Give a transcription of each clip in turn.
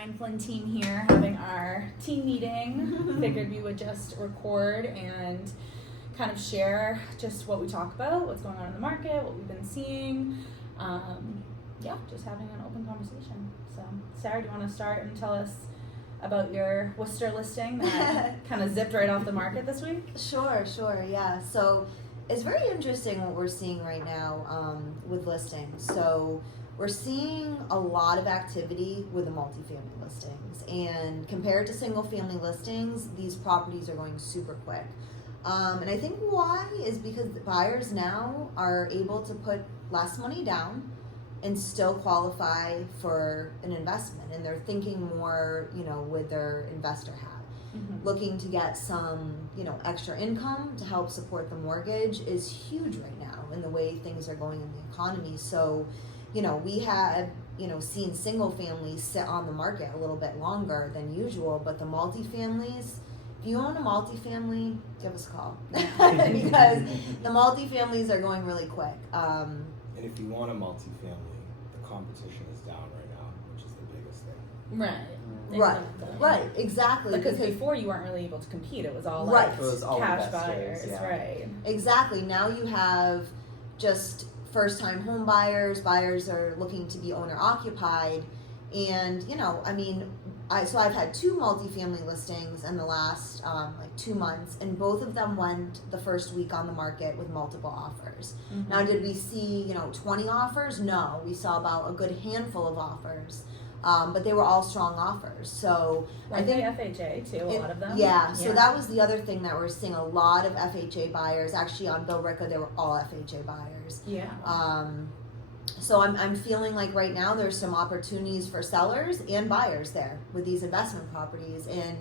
Shine Flynn team here having our team meeting. Figured we would just record and kind of share just what we talk about, what's going on in the market, what we've been seeing. Just having an open conversation. So, Sarah, do you want to start and tell us about your Worcester listing that kind of zipped right off the market this week? Sure, yeah. So it's very interesting what we're seeing right now with listings. So we're seeing a lot of activity with the multifamily listings, and compared to single family listings, these properties are going super quick. And I think why is because the buyers now are able to put less money down and still qualify for an investment, and they're thinking more, with their investor hat. Mm-hmm. Looking to get some, extra income to help support the mortgage is huge right now in the way things are going in the economy. So, we had, seen single families sit on the market a little bit longer than usual, but the multifamilies, if you own a multifamily, give us a call because the multifamilies are going really quick. And if you want a multifamily, the competition is down right now, which is the biggest thing. Right, exactly. Because before you weren't really able to compete. It was all right. It was all cash buyers, yeah. Right. Exactly. Now you have just first-time home buyers are looking to be owner-occupied, and I've had 2 multifamily listings in the last 2 months, and both of them went the first week on the market with multiple offers. Mm-hmm. Now, did we see 20 offers? No, we saw about a good handful of offers, but they were all strong offers. So I think FHA too, a lot of them. Yeah, so that was the other thing that we're seeing, a lot of FHA buyers. Actually, on Bill Ricca, they were all FHA buyers. Yeah. So I'm feeling like right now there's some opportunities for sellers and buyers there with these investment properties. And,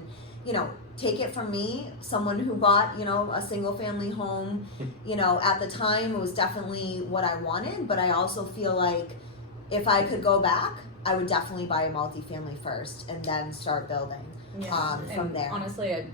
take it from me, someone who bought, a single family home, at the time it was definitely what I wanted, but I also feel like if I could go back, I would definitely buy a multifamily first and then start building. From there. Honestly,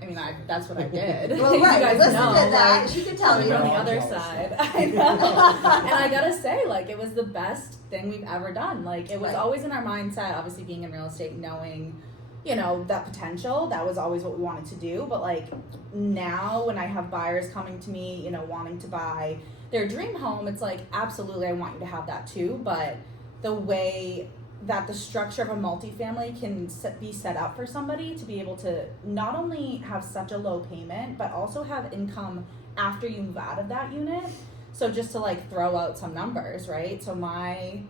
that's what I did. Well, right. You guys Listen know, to that. She could tell me from the other side. I know. And I gotta say, it was the best thing we've ever done. It was always in our mindset, obviously being in real estate, knowing, that potential, that was always what we wanted to do. But now when I have buyers coming to me, wanting to buy their dream home, it's absolutely, I want you to have that too. But the way that the structure of a multifamily can be set up for somebody to be able to not only have such a low payment, but also have income after you move out of that unit. So just to throw out some numbers, right? So my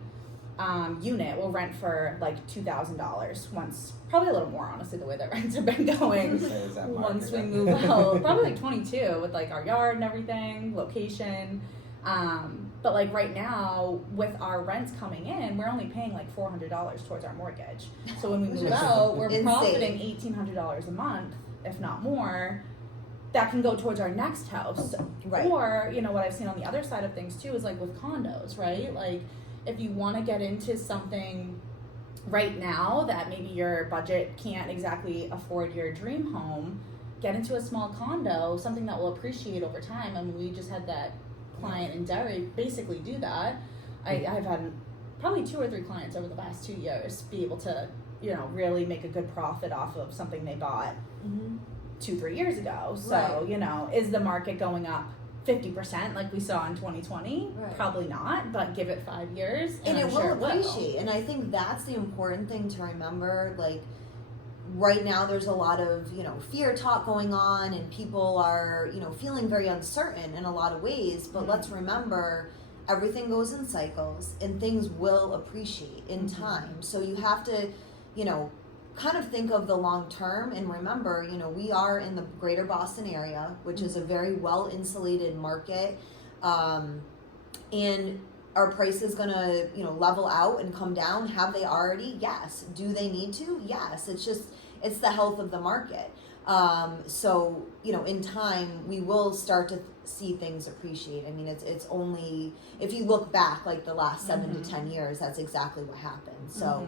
unit will rent for $2,000 once, probably a little more, honestly, the way that rents have been going. Once we move out, probably 22 with our yard and everything, location. But right now, with our rents coming in, we're only paying $400 towards our mortgage. So when we move out, we're profiting $1,800 a month, if not more. That can go towards our next house. Right. Or, what I've seen on the other side of things too is with condos, right? If you want to get into something right now that maybe your budget can't exactly afford your dream home, get into a small condo, something that will appreciate over time. We just had that client in Derry basically do that. I've had probably 2 or 3 clients over the past 2 years be able to, really make a good profit off of something they bought 2-3 years ago. So, right. Is the market going up 50% like we saw in 2020? Right. Probably not, but give it 5 years and it will appreciate. And I think that's the important thing to remember. Right now there's a lot of, fear talk going on, and people are, feeling very uncertain in a lot of ways. But let's remember, everything goes in cycles and things will appreciate in time. So you have to, kind of think of the long term and remember, we are in the greater Boston area, which is a very well insulated market. And are prices going to, level out and come down? Have they already? Yes. Do they need to? Yes. It's the health of the market. So, in time, we will start to see things appreciate. It's only, if you look back, the last 7 to 10 years, that's exactly what happened. So,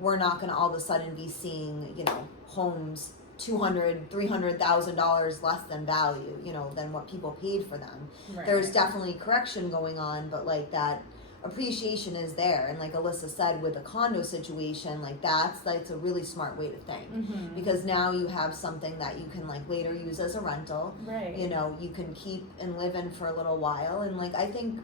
we're not going to all of a sudden be seeing, homes $200,000, $300,000 less than value, than what people paid for them. Right. There's definitely correction going on, but that appreciation is there. And like Alyssa said, with a condo situation, like that's a really smart way to think, because now you have something that you can like later use as a rental, right? You know, you can keep and live in for a little while. And like, I think,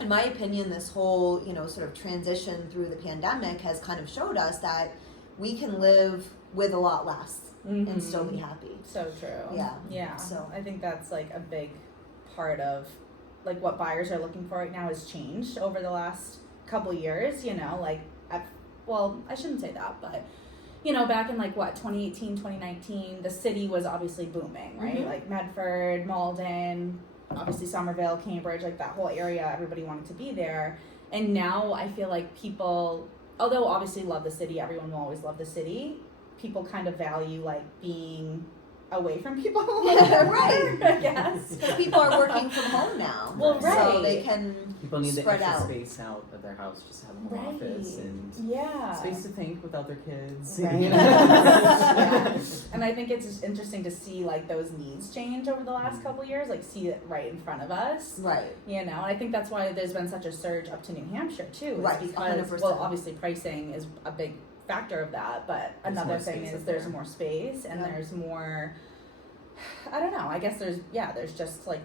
in my opinion, this whole, you know, sort of transition through the pandemic has kind of showed us that we can live with a lot less and still be happy. So true. Yeah. So I think that's like a big part of like what buyers are looking for right now has changed over the last couple years, you know, like, well, I shouldn't say that, but, you know, back in like what, 2018, 2019, the city was obviously booming, right? Like Medford, Malden, obviously Somerville, Cambridge, like that whole area, everybody wanted to be there. And now I feel like people, although obviously love the city, everyone will always love the city, people kind of value like being away from people. Right. I guess. Because people are working from home now. Well, right. So they can people need the spread extra out. space out of their house just to have a home office and space to think without their kids. Right. You know? Yeah. And I think it's just interesting to see like those needs change over the last couple years, like see it right in front of us. Right. You know, and I think that's why there's been such a surge up to New Hampshire too. Right. Because 100%. well, obviously pricing is a big factor of that, but another thing is there's more space and there's more, I don't know, I guess there's just like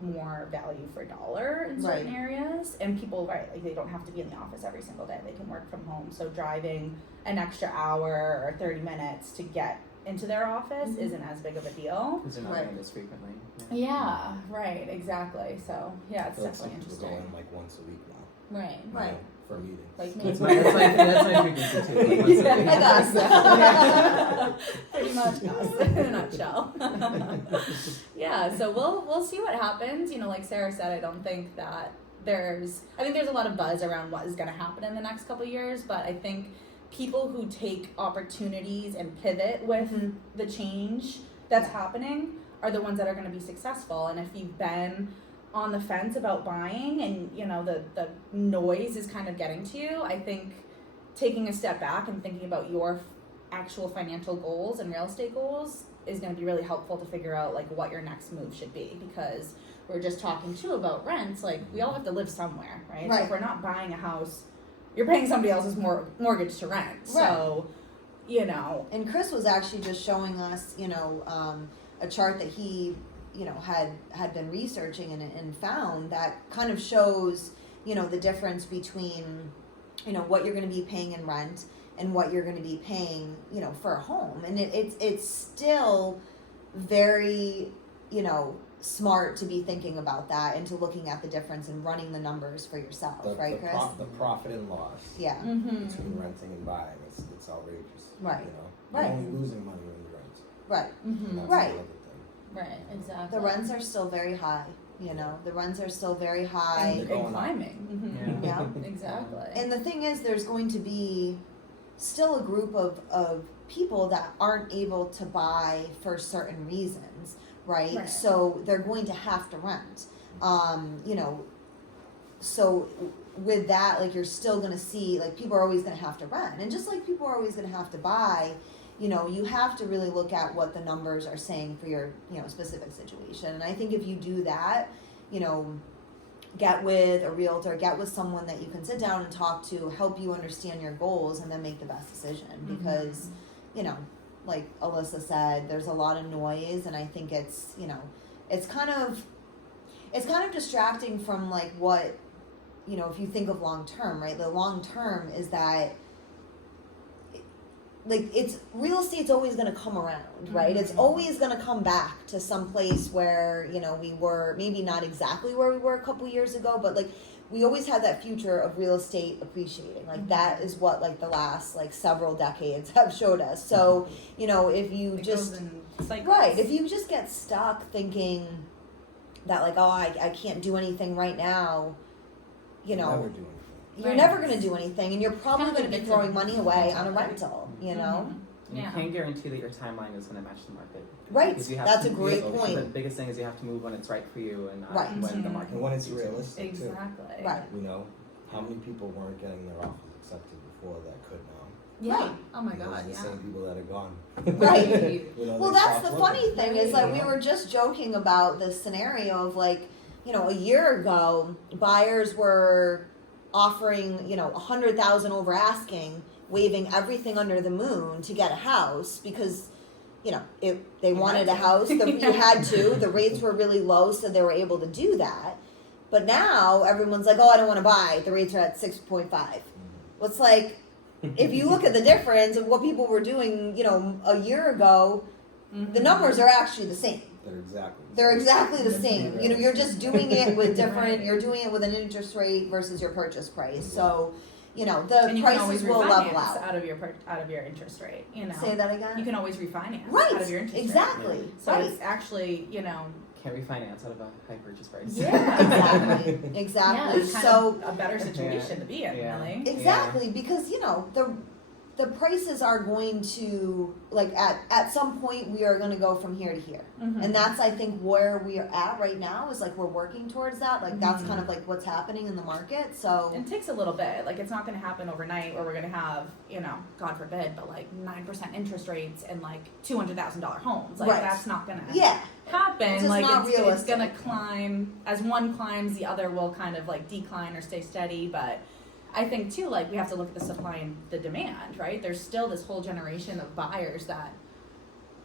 more value for dollar in certain areas, and people, like they don't have to be in the office every single day, they can work from home, so driving an extra hour or 30 minutes to get into their office isn't as big of a deal. Because they're not doing this frequently. Yeah, right, exactly. So yeah, it's Looks definitely like interesting. we're going like once a week now. Right. you know, for meetings. Like me. That's my frequency too. Like once a week. Like us. Yeah. Pretty much us in a nutshell. Yeah, so we'll see what happens. You know, like Sarah said, I don't think that I think there's a lot of buzz around what is going to happen in the next couple of years, but I think people who take opportunities and pivot with the change that's happening are the ones that are going to be successful. And if you've been on the fence about buying and, you know, the noise is kind of getting to you, I think taking a step back and thinking about your actual financial goals and real estate goals is going to be really helpful to figure out like what your next move should be, because we're just talking too about rents, like we all have to live somewhere, right? So if we're not buying a house, you're paying somebody else's mortgage to rent. So, you know. And Chris was actually just showing us, you know, a chart that he, you know, had been researching and found that kind of shows, you know, the difference between, you know, what you're going to be paying in rent and what you're going to be paying, you know, for a home. And it's still very, you know, smart to be thinking about that and to looking at the difference and running the numbers for yourself, right, Chris? The profit and loss between renting and buying, it's outrageous. Right. You know, you're only losing money when you rent. Right. And that's Right. the other thing. Right, exactly. The rents are still very high, you know. The rents are still very high. And climbing. Yeah. Exactly. And the thing is, there's going to be still a group of people that aren't able to buy for certain reasons, right? So they're going to have to rent. You know, so with that, like, you're still going to see, like, people are always going to have to rent. And just like people are always going to have to buy, you know, you have to really look at what the numbers are saying for your, you know, specific situation. And I think if you do that, you know, get with a realtor, get with someone that you can sit down and talk to, help you understand your goals, and then make the best decision. Because, you know, like Alyssa said, there's a lot of noise, and I think it's, you know, it's kind of distracting from like what, you know, if you think of long term, right? The long term is that, like, it's real estate's always going to come around, right? It's always going to come back to some place where, you know, we were maybe not exactly where we were a couple years ago, but like we always had that future of real estate appreciating. Like that is what like the last like several decades have showed us. So, you know, if you if you just get stuck thinking that like, oh, I can't do anything right now, you know, you're never going to do anything, and you're probably going to be throwing money away on a rental, you know? You can't guarantee that your timeline is going to match the market. Right, that's a great point. The biggest thing is you have to move when it's right for you and not when the market. And when it's realistic, exactly. too. Right. You know, how many people weren't getting their offers accepted before that could now? Yeah. Right. Oh my God. The same people that are gone. Right. You know, Well, they that's stopped the funny looking. thing is like we were just joking about this scenario of like, you know, a year ago, buyers were, offering, you know, 100,000 over asking, waiving everything under the moon to get a house because, you know, they wanted a house. You had to. The rates were really low, so they were able to do that. But now everyone's like, oh, I don't want to buy. The rates are at 6.5. Well, it's like, if you look at the difference of what people were doing, you know, a year ago, the numbers are actually the same. They're exactly the same. You know, you're just doing it with different. You're doing it with an interest rate versus your purchase price. So, you know, the prices will level out out of your interest rate. You know, say that again. You can always refinance out of your interest exactly. rate. So it's actually, you know. Can refinance out of a high purchase price. Yeah, exactly. Yeah, it's so a better situation to be in, really. Exactly, because you know the prices are going to like at some point we are going to go from here to here, and that's I think where we are at right now is like we're working towards that. Like that's kind of like what's happening in the market. So it takes a little bit. Like it's not going to happen overnight, where we're going to have, you know, God forbid, but like 9% interest rates and like $200,000 homes. Like that's not going to happen. It's like not it's going to climb. As one climbs, the other will kind of like decline or stay steady. But I think too, like we have to look at the supply and the demand, right? There's still this whole generation of buyers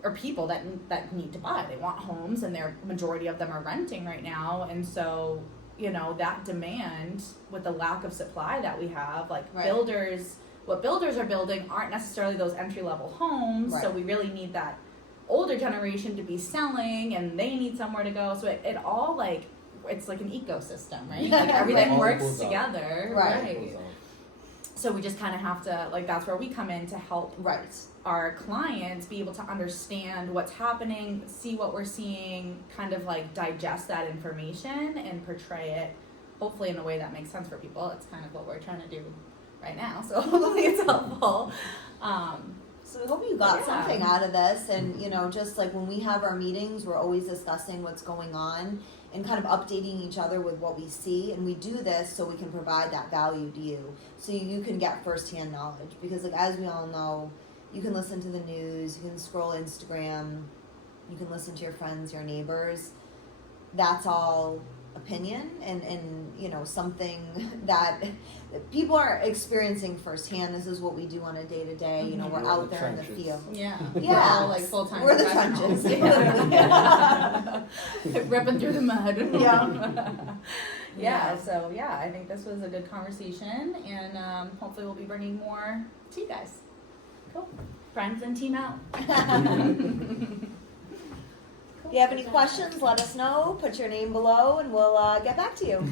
or people that need to buy. They want homes, and their majority of them are renting right now. And so, you know, that demand with the lack of supply that we have, like what builders are building aren't necessarily those entry level homes. So we really need that older generation to be selling, and they need somewhere to go. So it all like, it's like an ecosystem, right? Like everything works together, right? So we just kind of have to, like, that's where we come in to help our clients be able to understand what's happening, see what we're seeing, kind of like digest that information and portray it hopefully in a way that makes sense for people. That's kind of what we're trying to do right now. So hopefully it's helpful. So we hope you got something out of this, and you know, just like when we have our meetings, we're always discussing what's going on and kind of updating each other with what we see, and we do this so we can provide that value to you, so you can get firsthand knowledge. Because like as we all know, you can listen to the news, you can scroll Instagram, you can listen to your friends, your neighbors. That's all opinion and you know, something that people are experiencing firsthand. This is what we do on a day-to-day. You know, we're out there in the field. We're all like full-time. We're the trenches. Ripping through the mud. So I think this was a good conversation, and hopefully we'll be bringing more to you guys. Cool. Friends and team out. If you have any questions, let us know. Put your name below, and we'll get back to you.